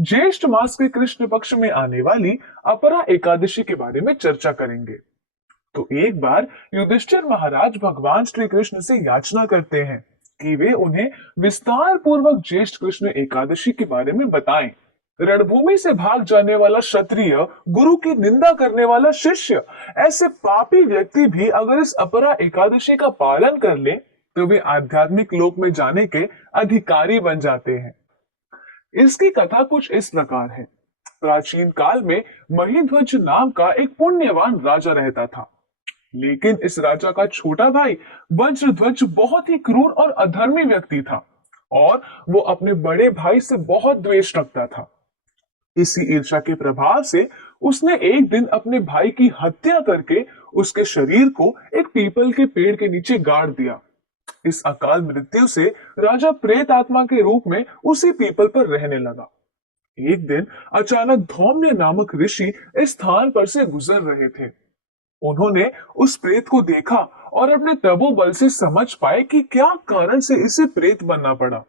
ज्येष्ठ मास के कृष्ण पक्ष में आने वाली अपरा एकादशी के बारे में चर्चा करेंगे। तो एक बार युधिष्ठिर महाराज भगवान श्री कृष्ण से याचना करते हैं कि वे उन्हें विस्तार पूर्वक ज्येष्ठ कृष्ण एकादशी के बारे में बताएं। रणभूमि से भाग जाने वाला क्षत्रिय, गुरु की निंदा करने वाला शिष्य, ऐसे पापी व्यक्ति भी अगर इस अपरा एकादशी का पालन कर ले तो वे आध्यात्मिक लोक में जाने के अधिकारी बन जाते हैं। इसकी कथा कुछ इस प्रकार है। प्राचीन काल में महीध्वज नाम का एक पुण्यवान राजा रहता था, लेकिन इस राजा का छोटा भाई वज्रध्वज बहुत ही क्रूर और अधर्मी व्यक्ति था और वो अपने बड़े भाई से बहुत द्वेष रखता था। इसी ईर्ष्या के प्रभाव से उसने एक दिन अपने भाई की हत्या करके उसके शरीर को एक पीपल के पेड़ के नीचे गाड़ दिया। इस अकाल मृत्यु से राजा प्रेत आत्मा के रूप में उसी पीपल पर रहने लगा। एक दिन अचानक धौम्य नामक ऋषि इस स्थान पर से गुजर रहे थे। उन्होंने उस प्रेत को देखा और अपने तपोबल से समझ पाए कि क्या कारण से इसे प्रेत बनना पड़ा।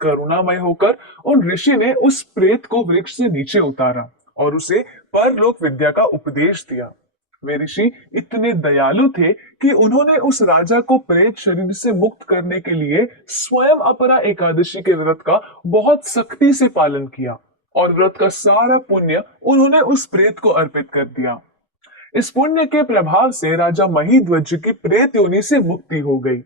करुणामय होकर उन ऋषि ने उस प्रेत को वृक्ष से नीचे उतारा और उसे परलोक विद्या का उपदेश दिया। वे ऋषि इतने दयालु थे कि उन्होंने उस राजा को प्रेत शरीर से मुक्त करने के लिए स्वयं अपरा एकादशी के व्रत का बहुत सख्ती से पालन किया और व्रत का सारा पुण्य उन्होंने उस प्रेत को अर्पित कर दिया। इस पुण्य के प्रभाव से राजा महीध्वज की प्रेत योनि से मुक्ति हो गई।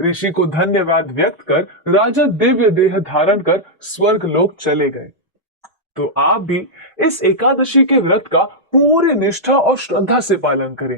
ऋषि को धन्यवाद व्यक्त कर राजा दिव्य देह धारण कर स्वर्ग लोक चले गए। तो आप भी इस एकादशी के व्रत का पूरी निष्ठा और श्रद्धा से पालन करें।